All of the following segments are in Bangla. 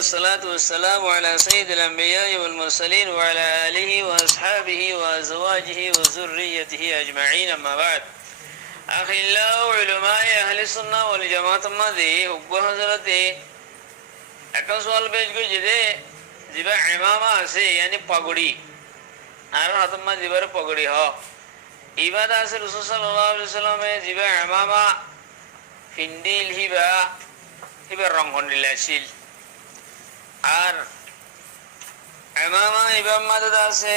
والصلاة والسلام على سيد الأنبياء والمرسلين وعلى آله وأصحابه وأزواجه وذريته أجمعين أما بعد أخلاء علماء أهل السنة والجماعة ماذي حب حضرتي একটা সওয়াল পেশ করছি যে জিবা ইমামা আছে yani পাগড়ি আর হাতমা জিবার পাগড়ি হ ইবাদা আছে রাসূল সাল্লাল্লাহু আলাইহি সাল্লামে জিবা ইমামা ফিন্দিল হিবা রং হন্ডিলাছিল আর ইমামা ইবামাদা আছে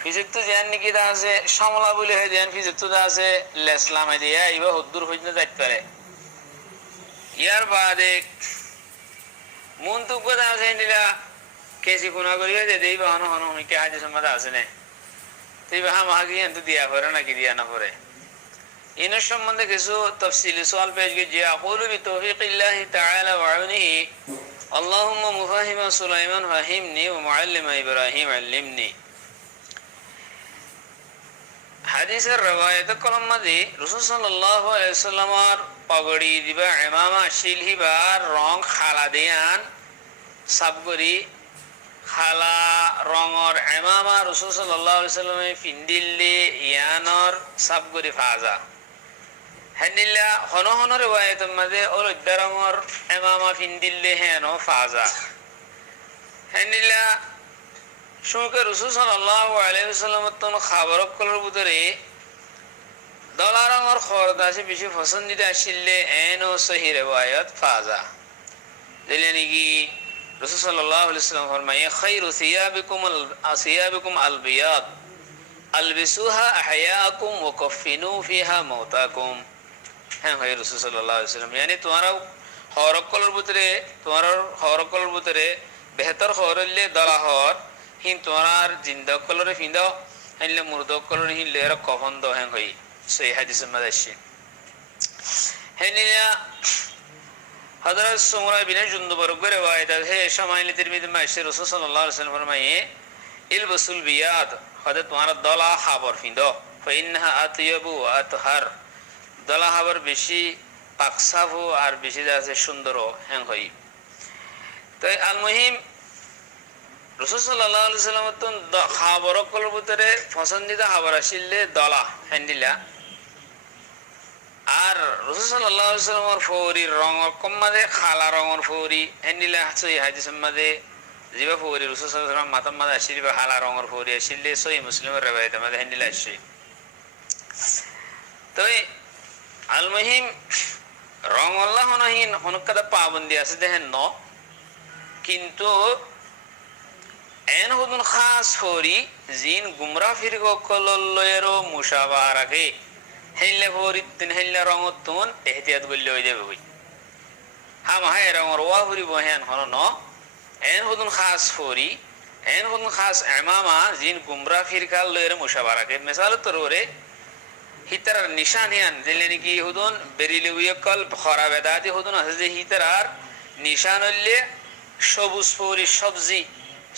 ফিজিক্ত জ্ঞান নিকিদা আছে সামলা বলে হয় জ্ঞান ফিজিক্ত আছে ইসলামে দিয়া ইবা হুদ্দুর হইতে যাইতে পারে ইয়ার বাদে মন্তব্য আছে নিলা কেসি কোনা করিয়া যে দেই বাহন হন কে হাজে সম্মাদ আছে না তুই বাহা মাগিয়ান তো দিয়া পড়ে নাকি দিয়া না পড়ে ইনের সম্বন্ধে কিছু তাফসীলি সওয়াল পেশ গিয়ে আকুলু বিতৌফিকিল্লাহি তাআলা ওয়া আউনিহি আল্লাহুম্মা মুফাহিমা সুলাইমান ফাহিমনি ওয়া মুআল্লিমা ইব্রাহিম আল্লিমনি হাদিসের রওয়ায়াত কলম মধ্যে রাসূল সাল্লাল্লাহু আলাইহি ওয়াসাল্লামের পাগড়ি দিবা ইমামা শিলহিবার রং খালা দেয়ান সাবগরি খালা রঙর ইমামা রাসূল সাল্লাল্লাহু আলাইহি ওয়াসাল্লামে ফিন্দিল্লি ইয়ানর সাবগরি ফাজা হানিল্লা হন রিওয়ায়াতের মধ্যে অলদ রঙর ইমামা ফিন্দিল্লি হেনো ফাজা হানিল্লা শুনকে রাসূল সাল্লাল্লাহু আলাইহি ওয়াসাল্লামের তো খবরক কলর ভিতরে দলা রঙর খরদাসে বেশি পছন্দিতা আসলে এনো সহি রিওয়ায়াত ফাজা দিলেনি কি রাসূল সাল্লাল্লাহু আলাইহি ওয়াসাল্লাম ফরমায়ে খায়রু সিয়াবিকুম আল-বিয়াদ আলবিসুহা আহয়াকুম ওয়া কাফিনু ফিহা মাউতাকুম হ্যাঁ ভাই রাসূল সাল্লাল্লাহু আলাইহি ওয়াসাল্লাম yani তোমার হরকলর ভিতরে বেহতর হরলে দলা হর হিন তোমার জিন্দা কলরে ফিন্দাও হইলে মুর্দ কলরে হিন লের কফন দো হ্যাঁ ভাই সহি হাদিসের মধ্যে আসছে হেনিয়া হযরত সুমরা বিন জুনদুব বর্গের রিওয়ায়াত আছে শামাইল তিরমিজি মে আসছে রাসূল সাল্লাল্লাহু আলাইহি ওয়াসাল্লাম ফরমায়ে ইলবাসুল বিয়াদ হযরত তোমার দলা হাবর ফিন্দো ফাইনহা আতয়াবু ওয়া আতহার দলা হাবর বেশি পাকসাফু আর বেশি আছে সুন্দর হ্যাঁ ভাই তো আল মুহিম রাসূল সাল্লাল্লাহু আলাইহি ওয়াসাল্লাম তো খাবর কল ভিতরে পছন্দিতা খাবার আসলে দলা হ্যান্ডিলা আর রাসূল সাল্লাল্লাহু আলাইহি ওয়াসাল্লামের ফৌরি রং কম্মাদে খালা রঙর ফৌরি হ্যান্ডিলা সহি হাদিসের মধ্যে জিবা ফৌরি রাসূল সাল্লাল্লাহু আলাইহি ওয়াসাল্লাম মাতাম মাদা আসিবা খালা রঙর ফৌরি আসলে সহি মুসলিমের রিওয়ায়াতের মধ্যে হ্যান্ডিলা আসছে তো আল মুহিম রং আল্লাহ নহিন হনকাদা পাবন্দি আছে দেখেন ন কিন্তু এন হুদুন খাস ফৌরি জিন গুমরা ফিরগো কললয়েরো মুশাবাহ রাখে হেললে ফৌরি তিন হেললে রঙতুন এহতিয়াত গল্লে হই যাবে বই হাম হায় রঙর ওয়া ফুরি বহেন হন ন এন হুদুন খাস ফৌরি এন হুদুন খাস ইমামা জিন গুমরা ফিরকাল লয়ের মুশাবাহ রাখে মিসাল তররে হিতার নিশান হিয়ান দিলেনি কি হুদুন বেরিলে উয়কল খরা বেদাতি হুদুন আছে যে হিতার নিশান হইলে সবুজ ফৌরি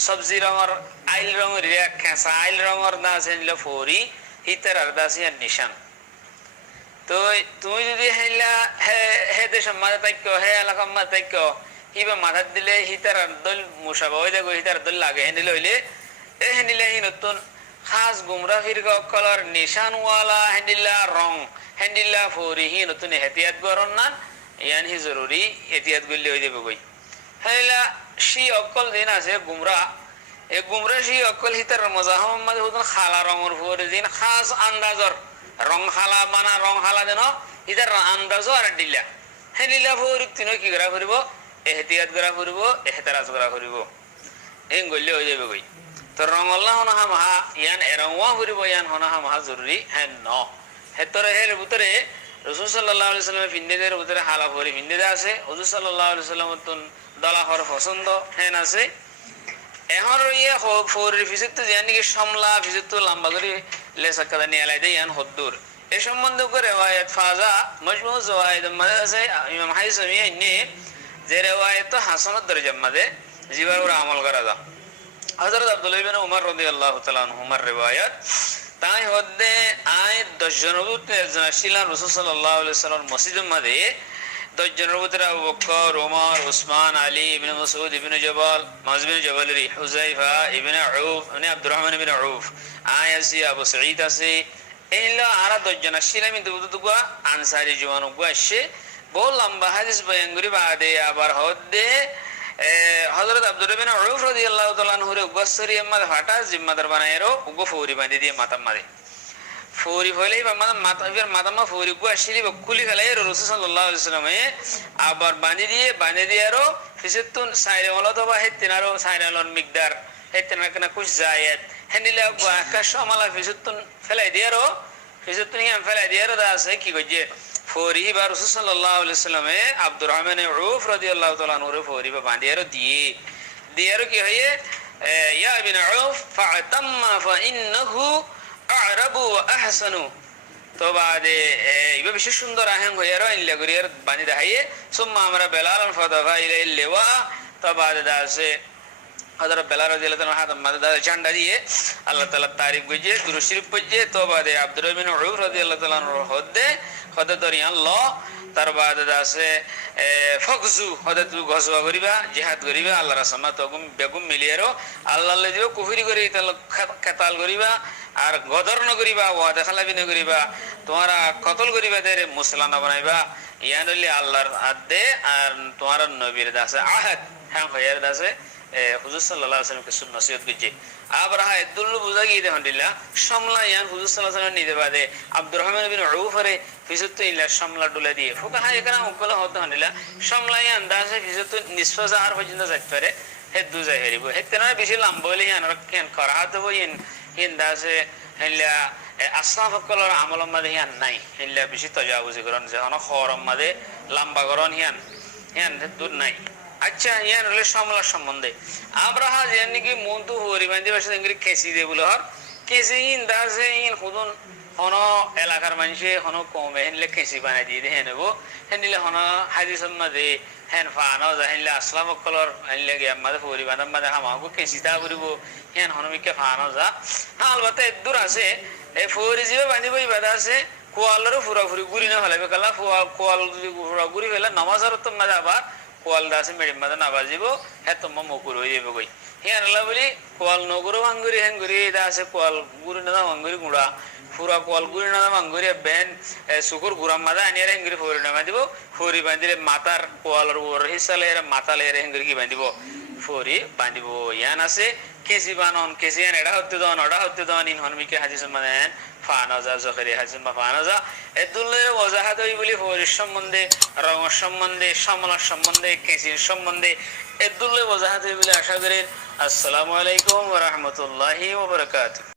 সবজি রঙর আইল রঙের খেঁচা আইল রঙর না আছে ফৌরি হিতার আর দাসিয়ার নিশান তো তুমি যদি হেলা হে দেশের মাথা তাইক্য হে এলাকার মাথা তাইক্য হিবা মাথা দিলে হিতার দল মুসাবা হয়ে যাবো হিতার দল লাগে হেন্দিলে হইলে এ হেন্দিলে হি নতুন খাস গুমরা ফিরগা কলার নিশানওয়ালা হেন্দিল্লা রং হেন্দিল্লা ফৌরি হি নতুন এহতিয়াত গরন না ইয়ান হি জরুরি এহতিয়াত গল্লি হয়ে যাবে বই হেলা শি অকল দিন আছে গুমরা এ গুমরা শি অকল হিতার মজাহম মাঝে হুদুন খালা রঙর ফৌরি দিন খাস আন্দাজর রং খালা বানা রং খালা দেন ইতার আন্দাজও আর দিলা হেলিলা ফৌরি তিন কি করা ফুরিব এহতিয়াত করা ফুরিব এহতারাজ করা ফুরিব এই গল্লি হয়ে যাবে কই তো রং আল্লাহ হনহা মাহা ইয়ান এরংওয়া ফুরিব ইয়ান হনহা মাহা জরুরি হ্যাঁ ন হেতরে হের ভিতরে রাসূল সাল্লাল্লাহু আলাইহি ওয়াসাল্লাম ফিন্দিদের ভিতরে হালা ফৌরি ফিন্দিদা আছে হুজুর সাল্লাল্লাহু আলাইহি ওয়াসাল্লাম তুন দলা হর পছন্দ হ্যাঁ আছে এখন ইয়ে ফৌরির ফিজিক্ত জানি কি সমলা ফিজিক্ত লম্বা করে লেসা কাদা নিয়ে আলাই দেয় হদ্দুর এ সম্বন্ধে করে রিওয়ায়াত ফাজা মজমু জাওয়ায়েদ মধ্যে আছে ইমাম হাইসামি ইন্নে যে রিওয়ায়াত হাসানাত দরজার মধ্যে জিবার ওর আমল করা দা হযরত আব্দুল্লাহ ইবনে উমর রাদিয়াল্লাহু তাআলা আনহুমার রিওয়ায়াত তাই হদ্দে আয় 10 জন ছিলেন রাসূল সাল্লাল্লাহু আলাইহি ওয়াসাল্লাম মসজিদের মধ্যে দশজনের ভিতরে আবু বকর, ওমর, উসমান, আলী, ইবনে মাসউদ, ইবনে জবাল, মুআয বিন জবালেরি, হুযায়ফা, ইবনে আউফ, আব্দুর রহমান ইবনে আউফ, আয়াসি, আবু সাঈদ আছে। এইগুলো আরা দশজন আসছিল। আমি দুগুয়া আনসারি জওয়ান গুয়া আসছে বহু লম্বা হাদিস বয়ান করি বাদে আবার হদ্দে হযরত আব্দুর বিন আউফ রাদিয়াল্লাহু তাআলা আনহু রে উগসরি আম্মা ফাটা জিম্মাদার বানায়রো উগো ফৌরি বাঁধি দিয়ে মাথা মারে ফৌরি হলেই বা মাতামা ফৌরি গু আসিলি বা কুলি ফেলাই রাসূল সাল্লাল্লাহু আলাইহি ওয়াসাল্লামে আবার বাঁধি দিয়ে আরো ফিসতুন সাইরে হলো বা হেতিনারো সাইরালন মিকদার হেতিনা কেনা কুছ জায়েত হেনিলা আকাশ আমালা ফিসতুন ফেলাই দিয়ে আরো ফিসতুন হিয়াম ফেলাই দিয়ে আরো দা আছে কি কইছে ফৌরি বা রাসূল সাল্লাল্লাহু আলাইহি ওয়াসাল্লামে আব্দুর রহমান আউফ রাদিয়াল্লাহু তাআলা আনহু ফৌরি বা বাঁধি আরো দিয়ে আরো কি হয়ে ইয়া ইবনে আউফ ফাতাম্মা ফাইন্নাহু আরাবু আহসানু তো বাদে ইবে বেশি সুন্দর আহেন হইয়ারো ইল্লা করিয়ার বানি দেখাইয়ে সুম্মা আমরা বেলাল ফাদাফা ইলাইল লিওয়া তো বাদে দাসে হযরত বেলাল রাদিয়াল্লাহু তাআলা হাত মাদা ঝান্ডা দিয়ে আল্লাহ তাআলা তারিফ গজে দুরূদ শরীফ পড়ে তো বাদে আব্দুর বিন আউফ রাদিয়াল্লাহু তাআলা হদে হদতরি আল্লাহ তার বাদে দাসে ফগজু হদতু গজওয়া করিবা জিহাদ করিবা আল্লাহর রাসূল তো বেগুম মিলিয়ারো আল্লাহ দিও কুফরি করি তাল কাতাল করিবা আর গদর নগরিবা ওয়াদা খালাবি নগরিবা তোমারা কতল করিবা দেরে মুসলমান বানাইবা ইয়ানলি আল্লাহর আদে আর তোমার নবীর দাসে আহাদ হ্যাঁ হইয়ার দাসে হুজুর সাল্লাল্লাহু আলাইহি ওয়াসাল্লাম কে সুন্নাত নসিহত গজে আবরা দুল্লু বুঝা গিয়ে দেহন্দিল্লাহ সমলা ইয়ান হুজুর সাল্লাল্লাহু আলাইহি ওয়াসাল্লাম নিতে বাদে আব্দুর রহমান বিন আউফ রে ফিসুত ইল্লা সমলা ডুলা দিয়ে ফুকাহা একরাম উকলা হতে হন্দিল্লাহ সমলা ইয়ান দাসে ফিসুত নিসফা আর পর্যন্ত যাইতে পারে হে দুজা হেরিব হেতেনা বেশি লম্বা হলে ইয়ান রাখেন করাত হইন হিন্দাসে হেল্লা আসলাফ সকলের আমলের মাঝে হিয়ান নাই হেল্লা বেশি তজাউজি করন যে অনেক খরম মাঝে লম্বা করন হিয়ান হিয়ান দূর নাই আচ্ছা ইয়ান হলে সমলার সম্বন্ধে আমরা যে নাকি মন্তু হরি বান্ধি বাসা ইংরি কেসি দে বলে হর কেসি হিন্দাসে ইন খুদন হন এলাকার মানুষে হন কমে হেনলে কেসি বানাই দিয়ে হেন নেব হেনলে হন হাদিসের মাঝে হেন ফানো যা হেনলে আসলাফ সকলের হেনলে গিয়ে মাঝে হরি বান্ধার মাঝে হামাকো কেসি তা করিব হেন হনমিকে ফানো যা হ্যাঁ আলবাতে দূর আছে এই ফৌরি জীবে বাঁধিব এই বাধা আছে কোয়ালেরও ফুরাফুরি গুড়ি না ফেলাবে কালা কোয়াল যদি ফুরা গুড়ি ফেলে নামাজের তো মাঝে আবার কোয়াল দাসে মেডিম মাঝে না বাজিব হ্যাঁ তোমার মকুর হয়ে যাবে কই হিয়ান আল্লাহ বলি কোয়াল নগরও ভাঙ্গুরি হেঙ্গুরি দাসে কোয়াল গুড়ি না ভাঙ্গুরি গুড়া ফুরা কোয়াল গুড়ি না ভাঙ্গুরি বেন শুকুর গুড়াম মাঝে আনিয়ার হেঙ্গুরি ফৌরি না বাঁধিব ফৌরি বাঁধিলে মাতার কোয়ালের ওর হিসালে মাথা লেরে হেঙ্গুরি কি বাঁধিব ফৌরি বাঁধিব ইয়ান আছে কেসি বানন কেসি আন এডা হতে দন ওডা হতে দন ইন হনমিকে হাদিস মানে ফানজা জখরি হাদিস মা ফানজা এদুল্লের ওয়াজাহাত হই বলি ফৌরির সম্বন্ধে রঙের সম্বন্ধে সমলার সম্বন্ধে কেসির সম্বন্ধে এদুল্লে ওয়াজাহাত হই বলে আশা করেন। আসসালামু আলাইকুম ওয়া রাহমাতুল্লাহি ওয়া বারাকাতুহু।